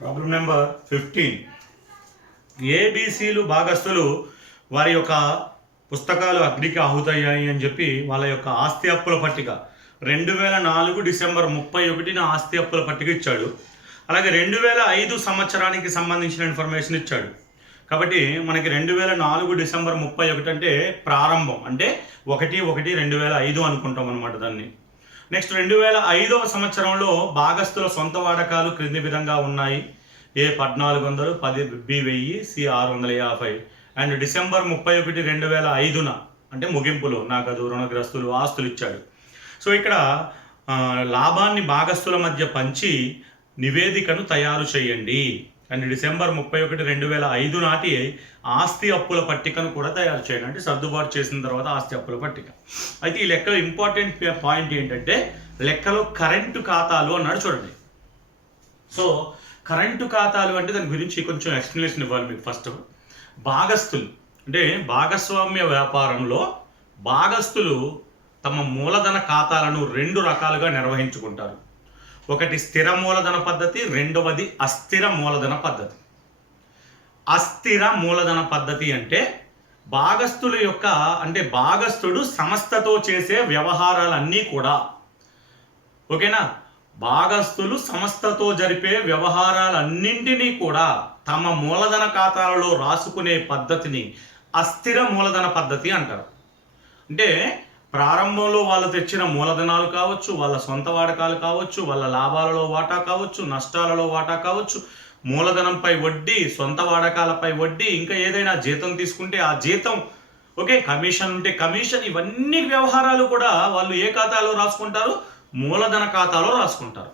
Problem number 15. ఏబీసీలు భాగస్తులు వారి యొక్క పుస్తకాలు అగ్నికి ఆహుతయ్యాయి అని చెప్పి వాళ్ళ యొక్క ఆస్తి అప్పుల పట్టిక 2004 డిసెంబర్ 31న ఆస్తి అప్పుల పట్టిక ఇచ్చాడు. అలాగే 2005 సంవత్సరానికి సంబంధించిన ఇన్ఫర్మేషన్ ఇచ్చాడు. కాబట్టి మనకి 2004 డిసెంబర్ 31 అంటే ప్రారంభం, అంటే 1/1/2005 అనుకుంటాం అనమాట దాన్ని. నెక్స్ట్ 2005వ సంవత్సరంలో భాగస్తుల సొంత వాడకాలు క్రింది విధంగా ఉన్నాయి. ఏ 1400, 10 బి 1000, సి 650. అండ్ డిసెంబర్ 31, 2005న అంటే ముగింపులో నగదు, రుణగ్రస్తులు, ఆస్తులు ఇచ్చాడు. సో ఇక్కడ లాభాన్ని భాగస్తుల మధ్య పంచి నివేదికను తయారు చేయండి. అండ్ డిసెంబర్ 31, 2005 నాటి ఆస్తి అప్పుల పట్టికను కూడా తయారు చేయండి. అంటే సర్దుబాటు చేసిన తర్వాత ఆస్తి అప్పుల పట్టిక. అయితే ఈ లెక్కలో ఇంపార్టెంట్ పాయింట్ ఏంటంటే లెక్కలో కరెంటు ఖాతాలు అన్నాడు చూడండి. సో కరెంటు ఖాతాలు అంటే దాని గురించి కొంచెం ఎక్స్ప్లెనేషన్ ఇవ్వాలి మీకు. ఫస్ట్ భాగస్తులు అంటే భాగస్వామ్య వ్యాపారంలో భాగస్తులు తమ మూలధన ఖాతాలను 2 రకాలుగా నిర్వహించుకుంటారు. ఒకటి స్థిర మూలధన పద్ధతి, రెండవది అస్థిర మూలధన పద్ధతి. అస్థిర మూలధన పద్ధతి అంటే భాగస్తుల యొక్క అంటే భాగస్తుడు సంస్థతో చేసే వ్యవహారాలన్నీ కూడా, ఓకేనా, భాగస్తులు సంస్థతో జరిపే వ్యవహారాలన్నింటినీ కూడా తమ మూలధన ఖాతాలలో రాసుకునే పద్ధతిని అస్థిర మూలధన పద్ధతి అంటారు. అంటే ప్రారంభంలో వాళ్ళు తెచ్చిన మూలధనాలు కావచ్చు, వాళ్ళ సొంత వాడకాలు కావచ్చు, వాళ్ళ లాభాలలో వాటా కావచ్చు, నష్టాలలో వాటా కావచ్చు, మూలధనంపై వడ్డీ, సొంత వాడకాలపై వడ్డీ, ఇంకా ఏదైనా జీతం తీసుకుంటే ఆ జీతం, ఓకే, కమిషన్ ఉంటే కమిషన్, ఇవన్నీ వ్యవహారాలు కూడా వాళ్ళు ఏ ఖాతాలో రాసుకుంటారు? మూలధన ఖాతాలో రాసుకుంటారు.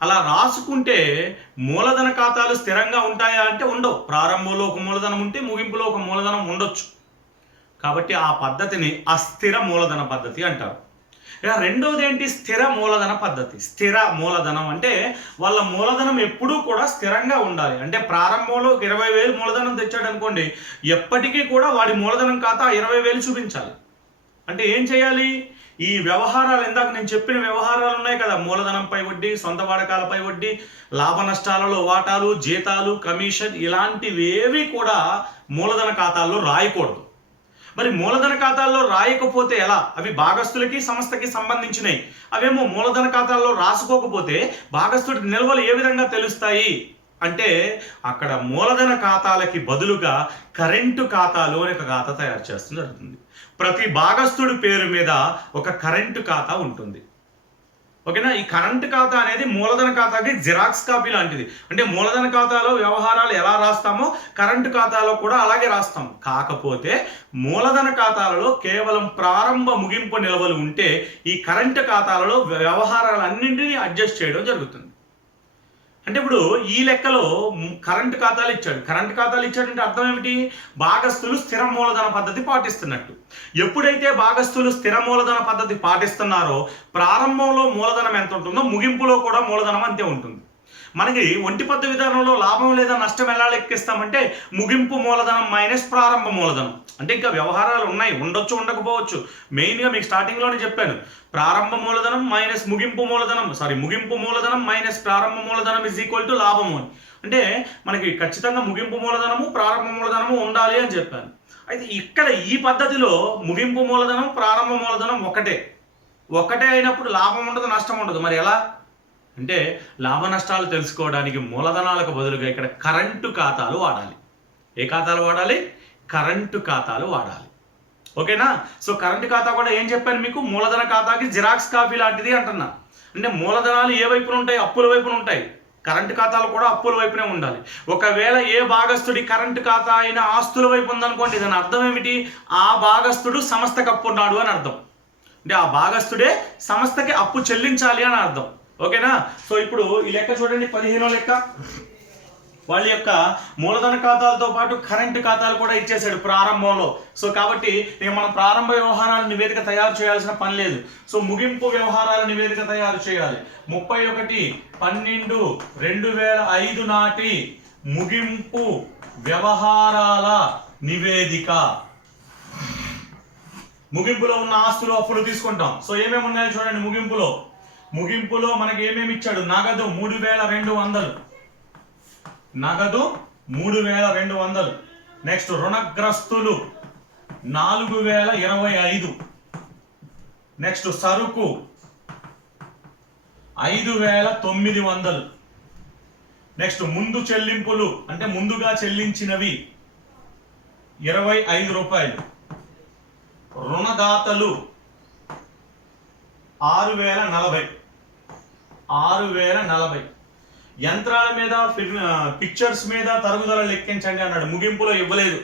అలా రాసుకుంటే మూలధన ఖాతాలు స్థిరంగా ఉంటాయా అంటే ఉండవు. ప్రారంభంలో ఒక మూలధనం ఉంటే ముగింపులో ఒక మూలధనం ఉండొచ్చు. కాబట్టి ఆ పద్ధతిని అస్థిర మూలధన పద్ధతి అంటారు. ఇక రెండవది ఏంటి? స్థిర మూలధన పద్ధతి. స్థిర మూలధనం అంటే వాళ్ళ మూలధనం ఎప్పుడూ కూడా స్థిరంగా ఉండాలి. అంటే ప్రారంభంలో 20,000 మూలధనం తెచ్చాడు అనుకోండి, ఎప్పటికీ కూడా వాడి మూలధనం ఖాతా 20,000 చూపించాలి. అంటే ఏం చేయాలి? ఈ వ్యవహారాలు, ఇందాక నేను చెప్పిన వ్యవహారాలు ఉన్నాయి కదా, మూలధనంపై వడ్డీ, సొంత వాడకాలపై వడ్డీ, లాభ నష్టాలలో వాటాలు, జీతాలు, కమిషన్, ఇలాంటివేవి కూడా మూలధన ఖాతాల్లో రాయకూడదు. మరి మూలధన ఖాతాల్లో రాయకపోతే ఎలా? అవి భాగస్తులకి సంస్థకి సంబంధించినవి. అవేమో మూలధన ఖాతాల్లో రాసుకోకపోతే భాగస్తుడి నిల్వలు ఏ విధంగా తెలుస్తాయి అంటే అక్కడ మూలధన ఖాతాలకి బదులుగా కరెంటు ఖాతాలు అనే ఒక ఖాతా తయారు చేస్తూ జరుగుతుంది. ప్రతి భాగస్తుడి పేరు మీద ఒక కరెంటు ఖాతా ఉంటుంది, ఓకేనా. ఈ కరెంటు ఖాతా అనేది మూలధన ఖాతాకి జిరాక్స్ కాపీ లాంటిది. అంటే మూలధన ఖాతాలో వ్యవహారాలు ఎలా రాస్తామో కరెంటు ఖాతాలో కూడా అలాగే రాస్తాం. కాకపోతే మూలధన ఖాతాలలో కేవలం ప్రారంభ ముగింపు నిల్వలు ఉంటే ఈ కరెంటు ఖాతాలలో వ్యవహారాలన్నింటినీ అడ్జస్ట్ చేయడం జరుగుతుంది. అంటే ఇప్పుడు ఈ లెక్కలో కరెంటు ఖాతాలు ఇచ్చాడు. కరెంటు ఖాతాలు ఇచ్చాడంటే అర్థం ఏమిటి? భాగస్తులు స్థిర మూలధన పద్ధతి పాటిస్తున్నట్టు. ఎప్పుడైతే భాగస్తులు స్థిర మూలధన పద్ధతి పాటిస్తున్నారో ప్రారంభంలో మూలధనం ఎంత ఉంటుందో ముగింపులో కూడా మూలధనం అంతే ఉంటుంది. మనకి ఒంటిపద్దు విధానంలో లాభం లేదా నష్టం ఎలా లెక్కిస్తామంటే ముగింపు మూలధనం మైనస్ ప్రారంభ మూలధనం. అంటే ఇంకా వ్యవహారాలు ఉన్నాయి, ఉండొచ్చు, ఉండకపోవచ్చు. మెయిన్గా మీకు స్టార్టింగ్లోనే చెప్పాను, ప్రారంభ మూలధనం మైనస్ ముగింపు మూలధనం, ముగింపు మూలధనం మైనస్ ప్రారంభ మూలధనం ఇజ్ ఈక్వల్ టు లాభము అని. అంటే మనకి ఖచ్చితంగా ముగింపు మూలధనము ప్రారంభ మూలధనము ఉండాలి అని చెప్పాను. అయితే ఇక్కడ ఈ పద్ధతిలో ముగింపు మూలధనం ప్రారంభ మూలధనం ఒకటే అయినప్పుడు లాభం ఉండదు, నష్టం ఉండదు. మరి ఎలా అంటే లాభ నష్టాలు తెలుసుకోవడానికి మూలధనాలకు బదులుగా ఇక్కడ కరెంటు ఖాతాలు వాడాలి. ఏ ఖాతాలు వాడాలి? కరెంటు ఖాతాలు వాడాలి, ఓకేనా. సో కరెంటు ఖాతా కూడా ఏం చెప్పాను మీకు? మూలధన ఖాతాకి జిరాక్స్ కాపీ లాంటిది అంటున్నా. అంటే మూలధనాలు ఏ వైపున ఉంటాయి? అప్పుల వైపున ఉంటాయి. కరెంటు ఖాతాలు కూడా అప్పుల వైపునే ఉండాలి. ఒకవేళ ఏ భాగస్తుడి కరెంటు ఖాతా అయినా ఆస్తుల వైపు ఉందనుకోండి, దాని అర్థం ఏమిటి? ఆ భాగస్తుడు సంస్థకి అప్పు ఉన్నాడు అని అర్థం. అంటే ఆ భాగస్తుడే సంస్థకి అప్పు చెల్లించాలి అని అర్థం, ఓకేనా. సో ఇప్పుడు ఈ లెక్క చూడండి, 15వ లెక్క. వాళ్ళ యొక్క మూలధన ఖాతాలతో పాటు కరెంటు ఖాతాలు కూడా ఇచ్చేసాడు ప్రారంభంలో. సో కాబట్టి ఇక మనం ప్రారంభ వ్యవహారాల నివేదిక తయారు చేయాల్సిన పని లేదు. సో ముగింపు వ్యవహారాల నివేదిక తయారు చేయాలి. 31/12/2005 నాటి ముగింపు వ్యవహారాల నివేదిక. ముగింపులో ఉన్న ఆస్తులు, అప్పులు తీసుకుంటాం. సో ఏమేమి ఉన్నాయో చూడండి. ముగింపులో మనకి ఏమేమి ఇచ్చాడు? నగదు 3200, నగదు 3200. నెక్స్ట్ రుణగ్రస్తులు 4025. నెక్స్ట్ సరుకు 5900. నెక్స్ట్ ముందు చెల్లింపులు అంటే ముందుగా చెల్లించినవి 25 రూపాయలు. రుణదాతలు 6040. యంత్రాల మీద పిక్చర్స్ మీద తరుగుదల లెక్కించండి అన్నాడు. ముగింపులో ఇవ్వలేదు,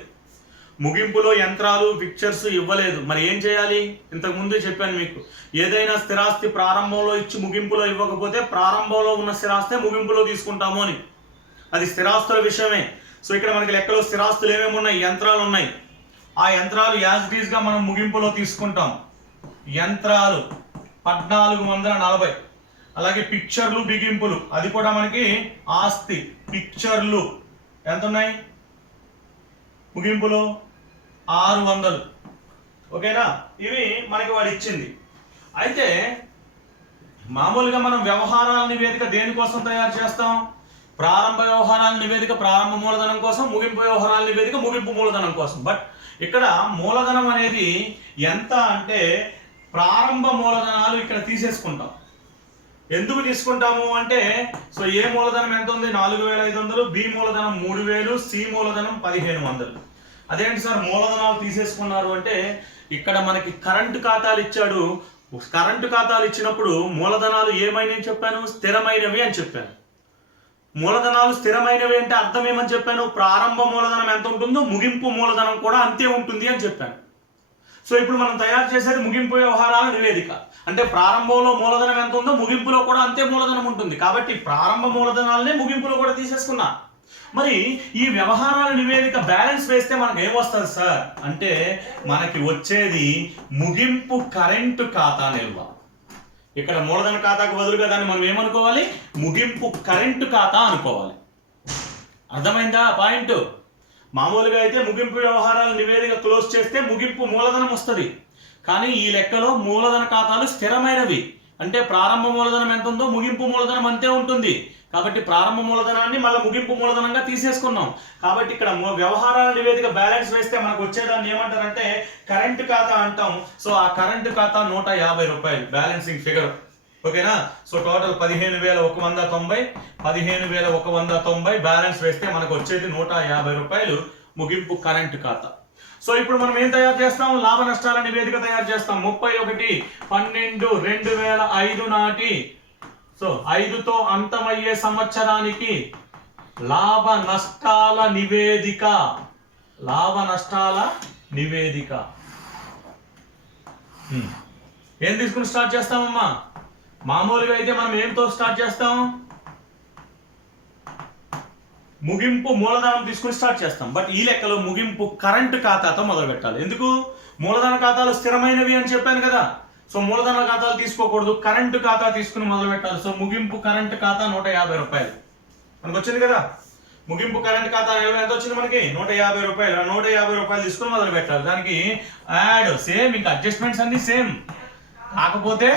ముగింపులో యంత్రాలు పిక్చర్స్ ఇవ్వలేదు. మరి ఏం చేయాలి? ఇంతకు ముందే చెప్పాను మీకు, ఏదైనా స్థిరాస్తి ప్రారంభంలో ఇచ్చి ముగింపులో ఇవ్వకపోతే ప్రారంభంలో ఉన్న స్థిరాస్తి ముగింపులో తీసుకుంటాము అని. అది స్థిరాస్తుల విషయమే. సో ఇక్కడ మనకి లెక్కలో స్థిరాస్తులు ఏమేమి ఉన్నాయి? యంత్రాలు ఉన్నాయి. ఆ యంత్రాలు యాజ్ ఇట్ ఈజ్ గా మనం ముగింపులో తీసుకుంటాం. యంత్రాలు 1440. అలాగే పిక్చర్లు బిగింపులు అది కూడా మనకి ఆస్తి. పిక్చర్లు ఎంత ఉన్నాయి ముగింపులో? 600. ఓకేనా? ఇవి మనకి వాడు ఇచ్చింది. అయితే మామూలుగా మనం వ్యవహారాల నివేదిక దేనికోసం తయారు చేస్తాం? ప్రారంభ వ్యవహారాల నివేదిక ప్రారంభ మూలధనం కోసం, ముగింపు వ్యవహారాల నివేదిక ముగింపు మూలధనం కోసం. బట్ ఇక్కడ మూలధనం అనేది ఎంత అంటే ప్రారంభ మూలధనాలు ఇక్కడ తీసేసుకుంటాం. ఎందుకు తీసుకుంటాము అంటే, సో ఏ మూలధనం ఎంత ఉంది? 4500. బి మూలధనం 3000. సి మూలధనం 1500. అదేంటి సార్ మూలధనాలు తీసేసుకున్నారు అంటే, ఇక్కడ మనకి కరెంటు ఖాతాలు ఇచ్చాడు. కరెంటు ఖాతాలు ఇచ్చినప్పుడు మూలధనాలు ఏమైనవి చెప్పాను? స్థిరమైనవి అని చెప్పాను. మూలధనాలు స్థిరమైనవి అంటే అర్థం ఏమని చెప్పాను? ప్రారంభ మూలధనం ఎంత ఉంటుందో ముగింపు మూలధనం కూడా అంతే ఉంటుంది అని చెప్పాను. సో ఇప్పుడు మనం తయారు చేసేది ముగింపు వ్యవహారాల నివేదిక. అంటే ప్రారంభంలో మూలధనం ఎంత ఉందో ముగింపులో కూడా అంతే మూలధనం ఉంటుంది. కాబట్టి ప్రారంభ మూలధనాలనే ముగింపులో కూడా తీసేసుకున్నా. మరి ఈ వ్యవహారాల నివేదిక బ్యాలెన్స్ వేస్తే మనకు ఏమొస్తుంది సార్ అంటే, మనకి వచ్చేది ముగింపు కరెంటు ఖాతా నిల్వ. ఇక్కడ మూలధన ఖాతాకు బదులుగా దాన్ని మనం ఏమనుకోవాలి? ముగింపు కరెంటు ఖాతా అనుకోవాలి. అర్థమైందా పాయింట్? మామూలుగా అయితే ముగింపు వ్యవహారాల నివేదిక క్లోజ్ చేస్తే ముగింపు మూలధనం వస్తుంది. కానీ ఈ లెక్కలో మూలధన ఖాతాలు స్థిరమైనవి. అంటే ప్రారంభ మూలధనం ఎంత ఉందో ముగింపు మూలధనం అంతే ఉంటుంది. కాబట్టి ప్రారంభ మూలధనాన్ని మళ్ళీ ముగింపు మూలధనంగా తీసేసుకున్నాం. కాబట్టి ఇక్కడ వ్యవహారాల నివేదిక బ్యాలెన్స్ వేస్తే మనకు వచ్చేదాన్ని ఏమంటారంటే కరెంటు ఖాతా అంటాం. సో ఆ కరెంటు ఖాతా 150 రూపాయలు బ్యాలెన్సింగ్ ఫిగర్. ఓకేనా? So total 15190. 15190 బ్యాలెన్స్ వేస్తే మనకు వచ్చేది 150 రూపాయలు ముగింపు కరెంటు ఖాతా. సో ఇప్పుడు మనం ఏం తయారు చేస్తాం? లాభ నష్టాల నివేదిక తయారు చేస్తాం. 31/12/2005 నాటి, సో 5తో అంతమయ్యే సంవత్సరానికి లాభ నష్టాల నివేదిక. లాభ నష్టాల నివేదిక ఏం తీసుకుని స్టార్ట్ చేస్తామమ్మా? మామూలుగా అయితే మనం ఏంతో స్టార్ట్ చేస్తాం? ముగింపు మూలధనం తీసుకుని స్టార్ట్ చేస్తాం. బట్ ఈ లెక్కలో ముగింపు కరెంటు ఖాతాతో మొదలు పెట్టాలి. ఎందుకు? మూలధన ఖాతాలు స్థిరమైనవి అని చెప్పాను కదా. సో మూలధన ఖాతాలు తీసుకోకూడదు, కరెంటు ఖాతా తీసుకుని మొదలు పెట్టాలి. సో ముగింపు కరెంటు ఖాతా 150 రూపాయలు మనకు వచ్చింది కదా. ముగింపు కరెంటు ఖాతా ఎంత వచ్చింది మనకి? 150 రూపాయలు. 150 రూపాయలు తీసుకుని మొదలు పెట్టాలి. దానికి యాడ్ సేమ్, ఇంకా అడ్జస్ట్మెంట్స్ అన్ని సేమ్, కాకపోతే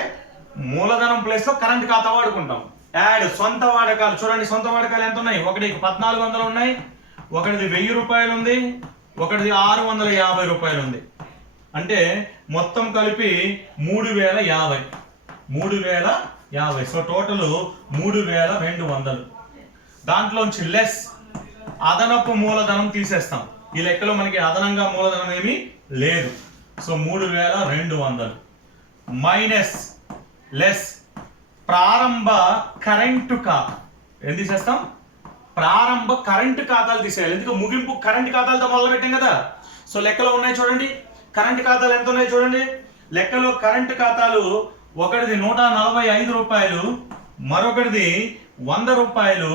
మూలధనం ప్లేస్ లో కరెంటు ఖాతా వాడుకుంటాం. యాడ్ సొంత వాడకాలు. చూడండి సొంత వాడకాలు ఎంత ఉన్నాయి? ఒకటికి 1400 ఉన్నాయి, ఒకటిది 1000 రూపాయలు ఉంది, ఒకటిది 650 రూపాయలు ఉంది. అంటే మొత్తం కలిపి 3050. 3050. So total 3200. దాంట్లోంచి లెస్ అదనపు మూలధనం తీసేస్తాం. ఈ లెక్కలో మనకి అదనంగా మూలధనం ఏమీ లేదు. సో 3200 మైనస్ లెస్ ప్రారంభ కరెంటు ఖాతా. ఏం తీసేస్తాం? ప్రారంభ కరెంటు ఖాతాలు తీసేయాలి. ఎందుకు? ముగింపు కరెంటు ఖాతాలతో మొదలు పెట్టాం కదా. సో లెక్కలో ఉన్నాయి చూడండి, కరెంటు ఖాతాలు ఎంత ఉన్నాయి చూడండి. లెక్కలో కరెంటు ఖాతాలు ఒకటిది 145 రూపాయలు, మరొకటిది 100 రూపాయలు.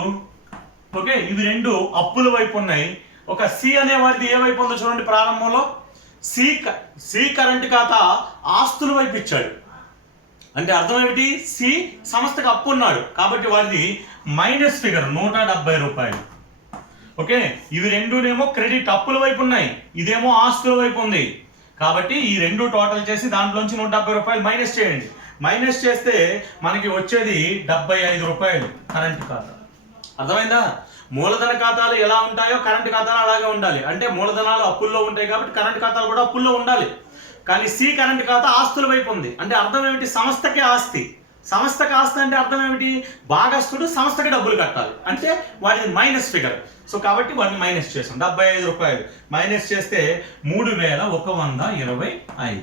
ఓకే, ఇవి రెండు అప్పుల వైపు ఉన్నాయి. ఒక సి అనే వాడిది ఏ వైపు ఉందో చూడండి. ప్రారంభంలో సి కరెంటు ఖాతా ఆస్తుల వైపు ఇచ్చాడు. అంటే అర్థం ఏమిటి? సి సంస్థకు అప్పు ఉన్నాడు కాబట్టి వాడిది మైనస్ ఫిగర్ 170 రూపాయలు. ఓకే, ఇవి రెండునేమో క్రెడిట్ అప్పుల వైపు ఉన్నాయి, ఇదేమో ఆస్తుల వైపు ఉంది. కాబట్టి ఈ రెండు టోటల్ చేసి దాంట్లోంచి 170 రూపాయలు మైనస్ చేయండి. మైనస్ చేస్తే మనకి వచ్చేది 75 రూపాయలు కరెంటు ఖాతా. అర్థమైందా? మూలధన ఖాతాలు ఎలా ఉంటాయో కరెంట్ ఖాతాలు అలాగే ఉండాలి. అంటే మూలధనాలు అప్పుల్లో ఉంటాయి కాబట్టి కరెంట్ ఖాతాలు కూడా అప్పుల్లో ఉండాలి. కానీ సి కరెంట్ ఖాతా ఆస్తుల వైపు ఉంది. అంటే అర్థం ఏమిటి? సంస్థకి ఆస్తి. సంస్థకి ఆస్తి అంటే అర్థం ఏమిటి? భాగస్థుడు సంస్థకి డబ్బులు కట్టాలి, అంటే వాడిది మైనస్ ఫిగర్. సో కాబట్టి వాడిని మైనస్ చేసాం. 75 రూపాయలు మైనస్ చేస్తే 3125.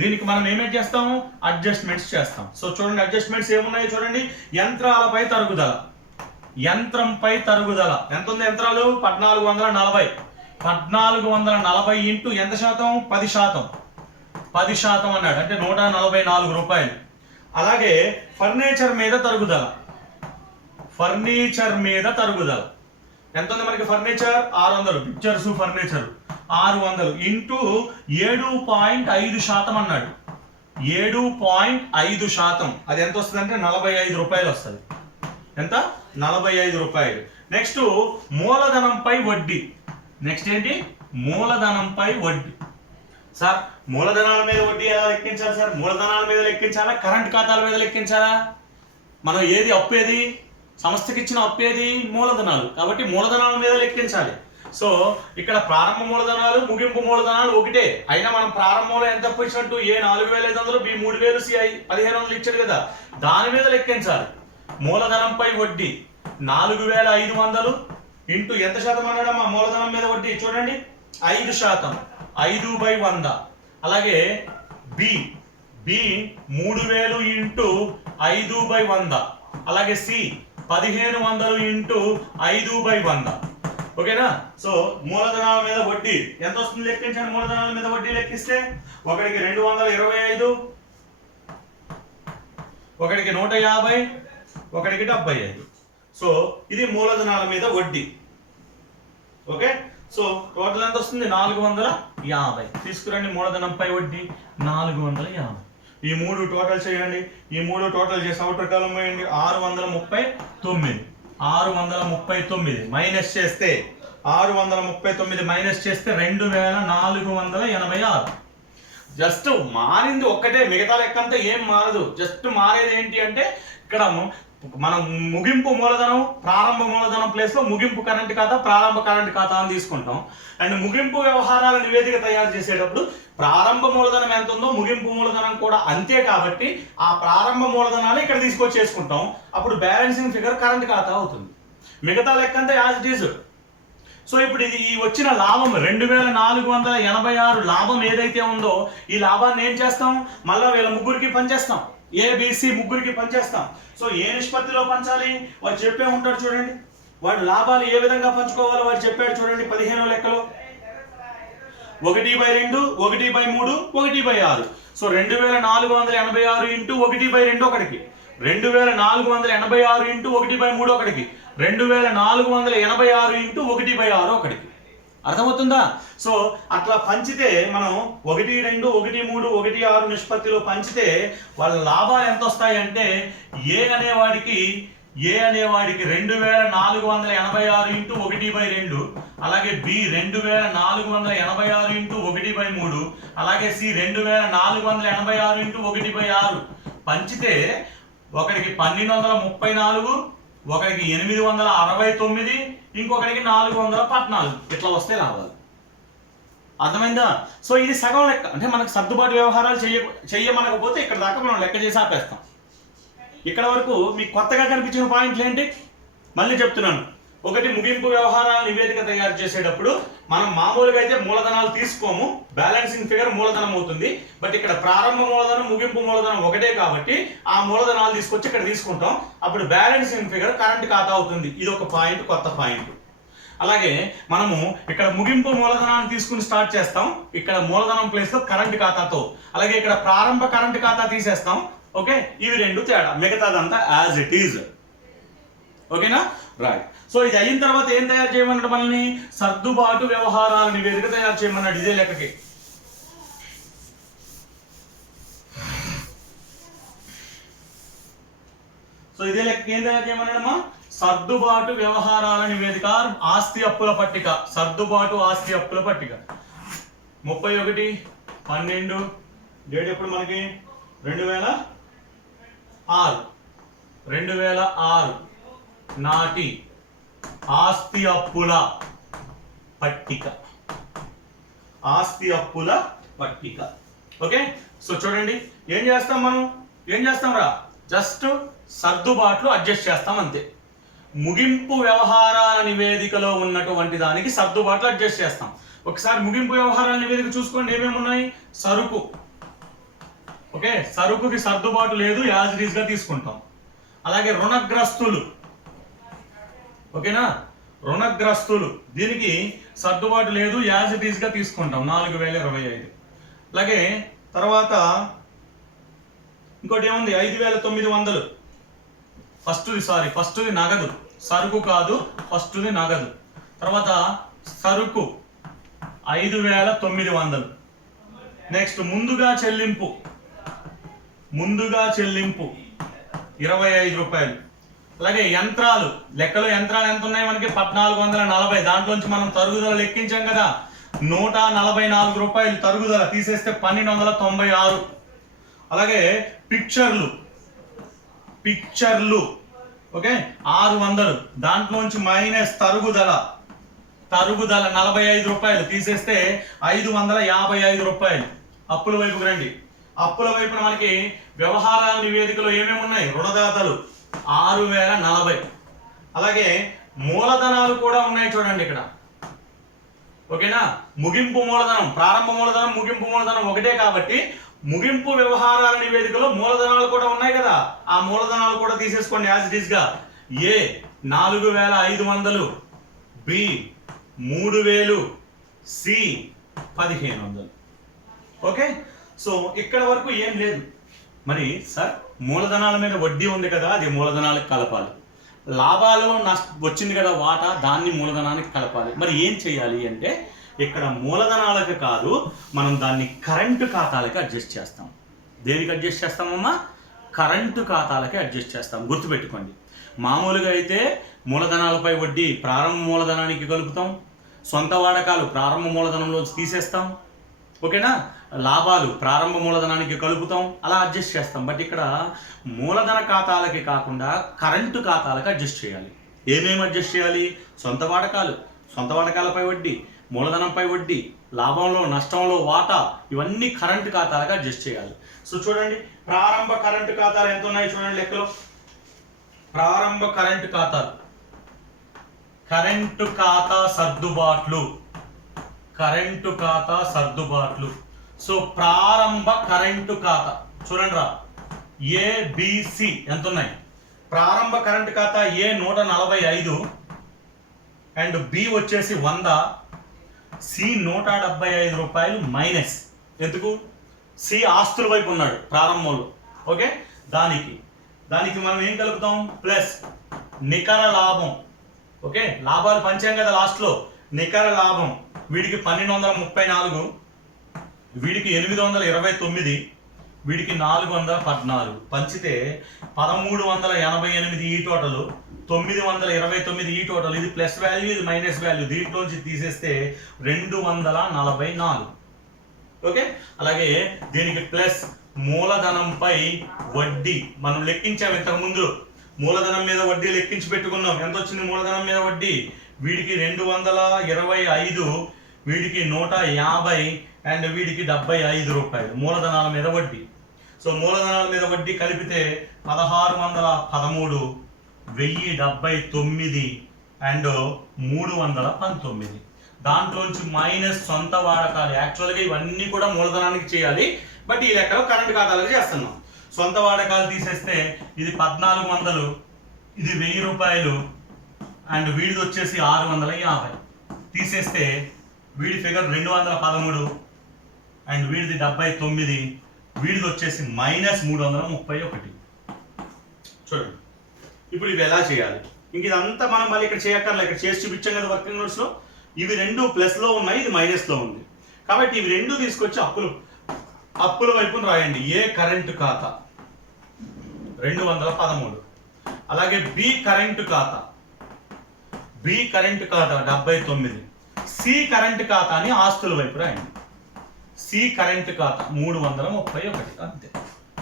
దీనికి మనం ఏమేం చేస్తాము? అడ్జస్ట్మెంట్స్ చేస్తాం. సో చూడండి, అడ్జస్ట్మెంట్స్ ఏమున్నాయో చూడండి. యంత్రాలపై తరుగుదల. యంత్రంపై తరుగుదల ఎంత ఉంది? యంత్రాలు 1440. 1440 ఇంటూ ఎంత శాతం? 10%. 10% అన్నాడు, అంటే 144 రూపాయలు. అలాగే ఫర్నిచర్ మీద తరుగుదల. ఫర్నిచర్ మీద తరుగుదల ఎంత ఉంది మనకి? ఫర్నిచర్ 600, పిక్చర్స్ ఫర్నిచర్ 600 ఇంటూ 7.5% అన్నాడు. 7.5%. అది ఎంత వస్తుంది అంటే 45 రూపాయలు వస్తుంది. ఎంత? 45 రూపాయలు. నెక్స్ట్ మూలధనంపై వడ్డీ. నెక్స్ట్ ఏంటి? మూలధనంపై వడ్డీ. సార్ మూలధనాల మీద వడ్డీ ఎలా లెక్కించాలి సార్? మూలధనాల మీద లెక్కించాలా, కరెంట్ ఖాతాల మీద లెక్కించాలా? మనం ఏది అప్పు, ఏది సంస్థకి ఇచ్చిన అప్పు, ఏది మూలధనాలు. కాబట్టి మూలధనాల మీద లెక్కించాలి. సో ఇక్కడ ప్రారంభ మూలధనాలు, ముగింపు మూలధనాలు ఒకటే. అయినా మనం ప్రారంభంలో ఎంత అప్పు ఇచ్చినట్టు? ఏ 4500, బి 3000, సి 1500 ఇచ్చాడు కదా, దాని మీద లెక్కించాలి. మూలధనంపై వడ్డీ 4500 ఇంటూ ఎంత శాతం అన్నాడమ్మా? మూలధనం మీద వడ్డీ చూడండి 5%, 5/100. అలాగే బి 3000 ఇంటూ 5/100. అలాగే సి 1500 ఇంటూ 5/100. ఓకేనా? సో మూలధనాల మీద వడ్డీ ఎంత వస్తుంది లెక్కించండి. మూలధనాల మీద వడ్డీ లెక్కిస్తే ఒకడికి 225, ఒకడికి 150, ఒకడికి 75. సో ఇది మూలధనాల మీద వడ్డీ. ఓకే, సో టోటల్ ఎంత వస్తుంది? 450. తీసుకురండి మూలధనంపై వడ్డీ 450. ఈ మూడు టోటల్ చేయండి. ఈ మూడు టోటల్ చేసి అవుటర్ కాలం వేయండి. 639. 639 మైనస్ చేస్తే 639 మైనస్ చేస్తే 2486. జస్ట్ మారింది ఒక్కటే, మిగతా లెక్కంతా ఏం మారదు. జస్ట్ మారేది ఏంటి అంటే ఇక్కడ మనం ముగింపు మూలధనం, ప్రారంభ మూలధనం ప్లేస్ లో ముగింపు కరెంట్ ఖాతా, ప్రారంభ కరెంట్ ఖాతా అని తీసుకుంటాం. అండ్ ముగింపు వ్యవహారాల నివేదిక తయారు చేసేటప్పుడు ప్రారంభ మూలధనం ఎంత ఉందో ముగింపు మూలధనం కూడా అంతే. కాబట్టి ఆ ప్రారంభ మూలధనాన్ని ఇక్కడ తీసుకొచ్చేసుకుంటాం. అప్పుడు బ్యాలెన్సింగ్ ఫిగర్ కరెంట్ ఖాతా అవుతుంది. మిగతా లెక్కంతా యాజ్ ఇట్ ఈజ్. సో ఇప్పుడు ఇది ఈ వచ్చిన లాభం 2486 లాభం ఏదైతే ఉందో ఈ లాభాన్ని ఏం చేస్తాం? మళ్ళీ వీళ్ళ ముగ్గురికి పనిచేస్తాం. ఏబిసి ముగ్గురికి పనిచేస్తాం. సో ఏ నిష్పత్తిలో పంచాలి? వాడు చెప్పే ఉంటాడు చూడండి. వాడు లాభాలు ఏ విధంగా పంచుకోవాలో వాడు చెప్పాడు చూడండి. 15 లెక్కలో 1/2, 1/3, 1/6. సో 2486 ఇంటూ 1/2 ఒకటికి, 2486 ఇంటూ 1/3 ఒకటికి, 2486 ఇంటూ 1/6 ఒకటికి. అర్థమవుతుందా? సో అట్లా పంచితే మనం 1, 2, 1, 3, 1, 6 నిష్పత్తిలో పంచితే వాళ్ళ లాభాలు ఎంత వస్తాయి అంటే ఏ అనేవాడికి 2486 ఇంటూ 1/2, అలాగే బి 2486 ఇంటూ 1/3, అలాగే సి 2486 ఇంటూ 1/6 పంచితే ఒకడికి 1234, ఒకడికి 869, ఇంకొకడికి 414. ఇట్లా వస్తే లాభాలు. అర్థమైందా? సో ఇది సగం లెక్క. అంటే మనకు సర్దుబాటు వ్యవహారాలు చెయ్యమనకపోతే ఇక్కడ దాకా మనం లెక్క చేసి ఆపేస్తాం. ఇక్కడ వరకు మీకు కొత్తగా కనిపించిన పాయింట్లు ఏంటి? మళ్ళీ చెప్తున్నాను. ఒకటి, ముగింపు వ్యవహారాల నివేదిక తయారు చేసేటప్పుడు మనం మామూలుగా అయితే మూలధనాలు తీసుకోము, బ్యాలెన్సింగ్ ఫిగర్ మూలధనం అవుతుంది. బట్ ఇక్కడ ప్రారంభ మూలధనం, ముగింపు మూలధనం ఒకటే కాబట్టి ఆ మూలధనాలు తీసుకొచ్చి ఇక్కడ తీసుకుంటాం. అప్పుడు బ్యాలెన్సింగ్ ఫిగర్ కరెంట్ ఖాతా అవుతుంది. ఇది ఒక పాయింట్, కొత్త పాయింట్. అలాగే మనము ఇక్కడ ముగింపు మూలధనాన్ని తీసుకుని స్టార్ట్ చేస్తాం. ఇక్కడ మూలధనం ప్లేస్ లో కరెంట్ ఖాతాతో, అలాగే ఇక్కడ ప్రారంభ కరెంట్ ఖాతా తీసేస్తాం. ఓకే, ఇవి రెండు తేడా, మిగతాదంతా యాజ్ ఇట్ ఈజ్. ఓకేనా? రైట్. సో ఇది అయిన తర్వాత ఏం తయారు చేయమన్నాడు మనల్ని? సర్దుబాటు వ్యవహారాల నివేదిక తయారు చేయమన్నాడు. ఇదే లెక్కకి సో ఇదే లెక్కకి ఏం తయారు చేయమన్నాడమ్మా? సర్దుబాటు వ్యవహారాల నివేదిక, ఆస్తి అప్పుల పట్టిక. సర్దుబాటు ఆస్తి అప్పుల పట్టిక 31/12 డేట్ ఎప్పుడు మనకి? 2006 నాటి ఆస్తి అప్పుల పట్టిక. ఆస్తి అప్పుల పట్టిక. ఓకే, సో చూడండి ఏం చేస్తాం మనం, ఏం చేస్తాం రా, జస్ట్ సర్దుబాట్లు అడ్జస్ట్ చేస్తాం అంతే. ముగింపు వ్యవహారాల నివేదికలో ఉన్నటువంటి దానికి సర్దుబాట్లు అడ్జస్ట్ చేస్తాం. ఒకసారి ముగింపు వ్యవహారాల నివేదిక చూసుకోండి, ఏమేమి ఉన్నాయి. సరుకు, ఓకే, సరుకుకి సర్దుబాటు లేదు, యాజ్ ఇట్ ఈజ్ గా తీసుకుంటాం. అలాగే రుణగ్రస్తులు, ఓకేనా, రుణగ్రస్తులు దీనికి సర్దుబాటు లేదు, యాజ్ ఇట్ ఈజ్ గా తీసుకుంటాం 4025. అలాగే తర్వాత ఇంకోటి ఏముంది, 5900. ఫస్ట్ది నగదు, సరుకు కాదు, ఫస్ట్ది నగదు. తర్వాత సరుకు 5900. నెక్స్ట్ ముందుగా చెల్లింపు 25 రూపాయలు. అలాగే యంత్రాలు, లెక్కలో యంత్రాలు ఎంత ఉన్నాయి మనకి, 1440. దాంట్లోంచి మనం తరుగుదల లెక్కించాం కదా, 144 రూపాయలు తరుగుదల తీసేస్తే 1296. అలాగే పిక్చర్లు ఓకే 600. దాంట్లోంచి మైనస్ తరుగుదల 45 రూపాయలు తీసేస్తే 555 రూపాయలు. అప్పుల వైపుకు రండి. అప్పుల వైపున మనకి వ్యవహారాల నివేదికలో ఏమేమి ఉన్నాయి, రుణదాతలు 6040. అలాగే మూలధనాలు కూడా ఉన్నాయి చూడండి ఇక్కడ, ఓకేనా. ముగింపు మూలధనం, ప్రారంభ మూలధనం, ముగింపు మూలధనం ఒకటే కాబట్టి ముగింపు వ్యవహారాల నివేదికలో మూలధనాలు కూడా ఉన్నాయి కదా, ఆ మూలధనాలు కూడా తీసేసుకోండి యాజ్ ఇట్ ఈస్ గా. ఏ 4500, బి 3000, సి 1500. ఓకే, సో ఇక్కడ వరకు ఏం లేదు. మరి సార్ మూలధనాల మీద వడ్డీ ఉంది కదా, అది మూలధనాలకు కలపాలి. లాభాలు వచ్చింది కదా వాటా, దాన్ని మూలధనానికి కలపాలి. మరి ఏం చేయాలి అంటే ఇక్కడ మూలధనాలకు కాదు, మనం దాన్ని కరెంటు ఖాతాలకి అడ్జస్ట్ చేస్తాం. దేనికి అడ్జస్ట్ చేస్తామమ్మా, కరెంటు ఖాతాలకి అడ్జస్ట్ చేస్తాం. గుర్తుపెట్టుకోండి, మామూలుగా అయితే మూలధనాలపై వడ్డీ ప్రారంభ మూలధనానికి కలుపుతాం, సొంత వాడకాలు ప్రారంభ మూలధనంలోంచి తీసేస్తాం, ఓకేనా. లాభాలు ప్రారంభ మూలధనానికి కలుపుతాం, అలా అడ్జస్ట్ చేస్తాం. బట్ ఇక్కడ మూలధన ఖాతాలకి కాకుండా కరెంటు ఖాతాలకు అడ్జస్ట్ చేయాలి. ఏమేమి అడ్జస్ట్ చేయాలి, సొంత వాడకాలపై వడ్డీ, మూలధనంపై వడ్డీ, లాభంలో నష్టంలో వాటా, ఇవన్నీ కరెంటు ఖాతాలకు అడ్జస్ట్ చేయాలి. సో చూడండి ప్రారంభ కరెంటు ఖాతాలు ఎంత ఉన్నాయి చూడండి లెక్కలో. ప్రారంభ కరెంటు ఖాతాలు, కరెంటు ఖాతా సర్దుబాట్లు. సో ప్రారంభ కరెంటు ఖాతా చూడండి రా, ఏబిసి ఎంత ఉన్నాయి. ప్రారంభ కరెంటు ఖాతా ఏ 145 అండ్ బి వచ్చేసి 100, సి 175 రూపాయలు మైనస్. ఎందుకు, సి ఆస్తుల వైపు ఉన్నాడు ప్రారంభంలో, ఓకే. దానికి మనం ఏం కలుపుతాం, ప్లస్ నికర లాభం, ఓకే. లాభాలు పంచాం కదా లాస్ట్లో, నికర లాభం వీడికి 1234, వీడికి 829, వీడికి 414 పంచితే 1388 ఈ టోటల్, 929 ఈ టోటల్. ఇది ప్లస్ వాల్యూ, ఇది మైనస్ వాల్యూ, దీంట్లోంచి తీసేస్తే 244, ఓకే. అలాగే దీనికి ప్లస్ మూలధనంపై వడ్డీ మనం లెక్కించాం ఇంతకు ముందు. మూలధనం మీద వడ్డీ లెక్కించి పెట్టుకున్నాం. ఎంత వచ్చింది మూలధనం మీద వడ్డీ, వీడికి 225, వీడికి 150 అండ్ వీడికి 75 రూపాయలు మూలధనాల మీద వడ్డీ. సో మూలధనాల మీద వడ్డీ కలిపితే 1613, 1079 అండ్ 319. దాంట్లోంచి మైనస్ సొంత వాడకాలు. యాక్చువల్గా ఇవన్నీ కూడా మూలధనానికి చేయాలి, బట్ ఈ లెక్కలో కరెంట్ ఖాతాలకు చేస్తున్నాం. సొంత వాడకాలు తీసేస్తే ఇది 1400, ఇది 1000 రూపాయలు అండ్ వీడిది వచ్చేసి 650. తీసేస్తే వీడి ఫిగర్ 213 అండ్ వీడిది 79, వీడిది వచ్చేసి మైనస్ 331. చూడండి ఇప్పుడు ఇవి ఎలా చేయాలి, ఇంక ఇదంతా మనం మళ్ళీ ఇక్కడ చేయక్కర్లే, ఇక్కడ చేసి చూపించాం కదా వర్కింగ్ నోట్స్లో. ఇవి రెండు ప్లస్లో ఉన్నాయి, ఇది మైనస్లో ఉంది కాబట్టి ఇవి రెండు తీసుకొచ్చి అప్పుల వైపున రాయండి. ఏ కరెంటు ఖాతా 213, అలాగే బి కరెంటు ఖాతా 79, సి కరెంటు ఖాతాని ఆస్తుల వైపు రాయండి. సి కరెంటు ఖాతా 331. అంతే.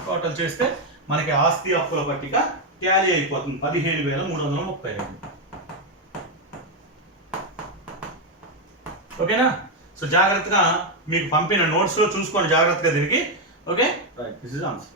టోటల్ చేస్తే మనకి ఆస్తి అప్పుల పట్టిక ట్యాలీ అయిపోతుంది 17332. ఓకేనా? సో జాగ్రత్తగా మీకు పంపిన నోట్స్లో చూసుకోండి జాగ్రత్తగా దీనికి. Okay right, this is answer.